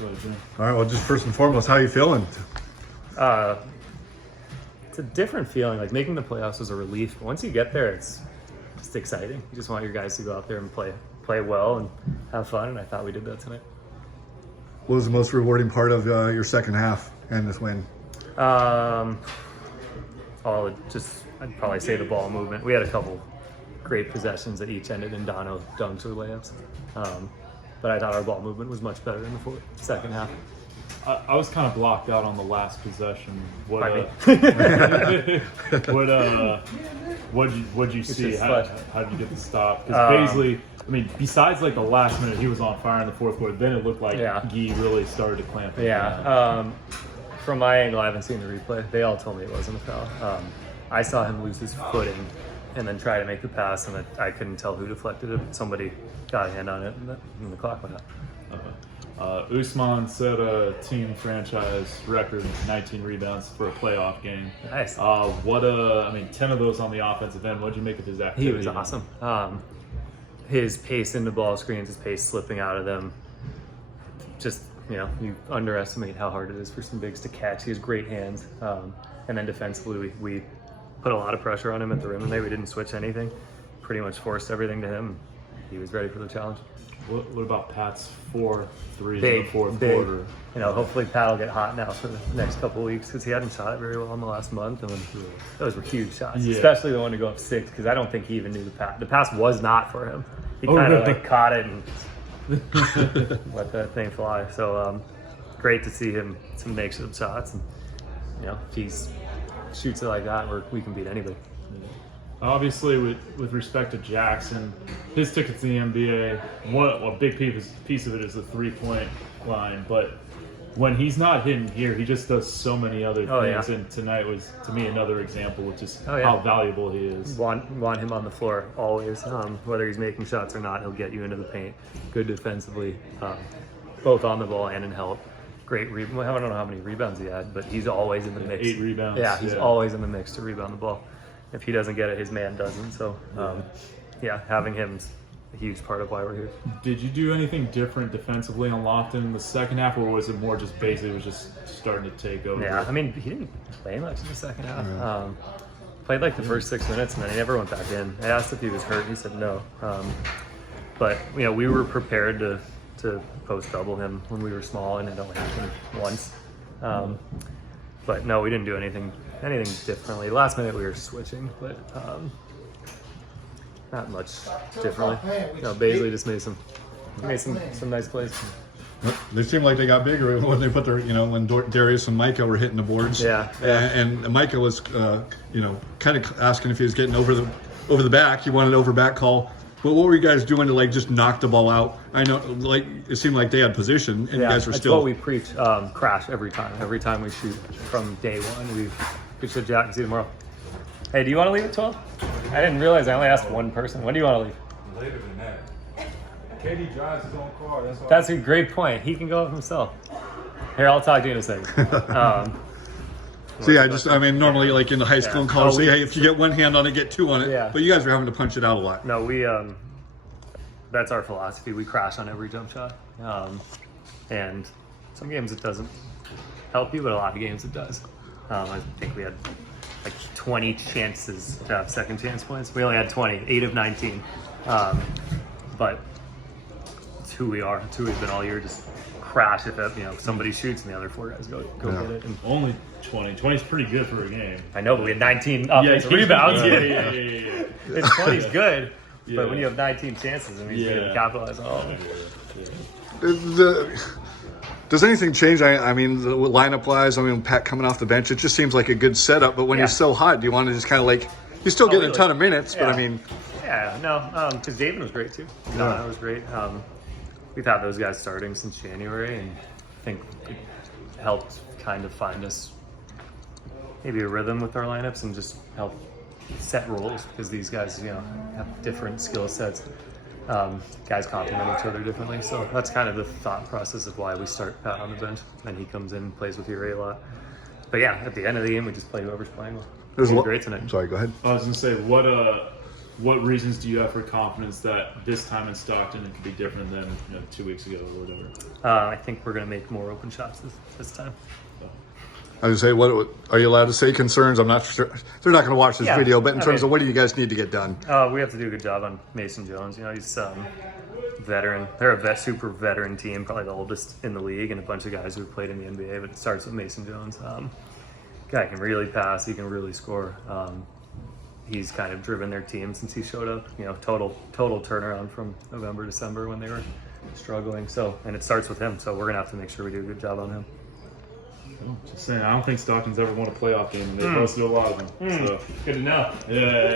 All right, well, just first and foremost, how are you feeling? It's a different feeling. Like making the playoffs was a relief. But once you get there, it's just exciting. You just want your guys to go out there and play well and have fun. And I thought we did that tonight. What was the most rewarding part of your second half and this win? I'd probably say the ball movement. We had a couple great possessions that each ended in Dono dunks or layups. But I thought our ball movement was much better in the second half. I was kind of blocked out on the last possession. What'd you see? How did you get the stop? Because Baisley, I mean, besides like the last minute, he was on fire in the fourth quarter. Then it looked like Guy really started to clamp it down. From my angle, I haven't seen the replay. They all told me it wasn't a foul. I saw him lose his footing and then try to make the pass, and I couldn't tell who deflected it. Somebody got a hand on it, and the clock went up. Usman set a team franchise record, 19 rebounds for a playoff game. Nice. 10 of those on the offensive end. What'd you make of his activity? He was awesome. His pace into ball screens, his pace slipping out of them. Just, you underestimate how hard it is for some bigs to catch. He has great hands. And then defensively, we put a lot of pressure on him at the rim, and we didn't switch anything. Pretty much forced everything to him. He was ready for the challenge. What about Pat's 4 threes in the fourth quarter? Hopefully Pat will get hot now for the next couple of weeks because he hadn't shot it very well in the last month, and those were huge shots, especially the one to go up 6 because I don't think he even knew the pass. The pass was not for him. He kind of caught it and let that thing fly. So great to see him make some shots, and if he shoots it like that, we can beat anybody. Obviously, with respect to Jackson, his ticket to the NBA, a big piece of it is the three-point line. But when he's not hitting here, he just does so many other things. And tonight was, to me, another example of just how valuable he is. Want him on the floor always. Whether he's making shots or not, he'll get you into the paint. Good defensively, both on the ball and in help. Great rebound. I don't know how many rebounds he had, but he's always in the mix. 8 rebounds. Yeah, he's always in the mix to rebound the ball. If he doesn't get it, his man doesn't. So, having him's a huge part of why we're here. Did you do anything different defensively on Lofton in the second half, or was it more just basically it was just starting to take over? Yeah, he didn't play much in the second half. Played like the first 6 minutes, and then he never went back in. I asked if he was hurt, he said no. But we were prepared to post double him when we were small, and it only happened once. But no, we didn't do anything differently. Last minute we were switching, but not much differently. Baisley just made some nice plays. They seemed like they got bigger when they put their, when Darius and Micah were hitting the boards. Yeah. And Micah was, kind of asking if he was getting over the back. He wanted an over back call. But what were you guys doing to just knock the ball out? I know, it seemed like they had position, and you guys were still. That's what we preach. Crash every time. Every time we shoot from day one, we should Jack and see tomorrow. Hey, do you want to leave at 12? I didn't realize I only asked one person. When do you want to leave? Later than that. KD drives his own car. That's a great point. He can go up himself. Here, I'll talk to you in a second. Normally, like in the high school and college, hey, if you get one hand on it, get two on it. Yeah. But you guys were having to punch it out a lot. No, that's our philosophy. We crash on every jump shot. And some games it doesn't help you, but a lot of games it does. I think we had 20 chances to have second chance points. We only had 20, 8 of 19. But it's who we are. It's who we've been all year. Just crash if somebody shoots and the other 4 guys go get it. And only 20. 20 is pretty good for a game. I know, but we had 19 offensive rebounds. Yeah. 20 is good, but when you have 19 chances, it means you didn't capitalize on all of them. Does anything change? The lineup-wise, Pat coming off the bench, it just seems like a good setup. But when you're so hot, do you want to just kind of you're still getting a ton of minutes, but because David was great too. That was great. We've had those guys starting since January, and I think it helped kind of find us maybe a rhythm with our lineups and just help set roles because these guys, have different skill sets. Guys complement each other differently, so that's kind of the thought process of why we start Pat on the bench, and he comes in and plays with Uri a lot. But at the end of the game, we just play whoever's playing well. It was great tonight. Sorry, go ahead. I was gonna say what reasons do you have for confidence that this time in Stockton it could be different than 2 weeks ago or whatever? I think we're going to make more open shots this time. I would say, what are you allowed to say concerns? I'm not sure. They're not going to watch this Yeah, video, but in I terms mean- of what do you guys need to get done? We have to do a good job on Mason Jones. He's veteran. They're a super veteran team, probably the oldest in the league, and a bunch of guys who have played in the NBA. But it starts with Mason Jones. Guy can really pass. He can really score. He's kind of driven their team since he showed up. Total turnaround from November, December when they were struggling. So, and it starts with him. So we're gonna have to make sure we do a good job on him. Just saying, I don't think Stockton's ever won a playoff game, and they've hosted a lot of them. So Good to know. yeah.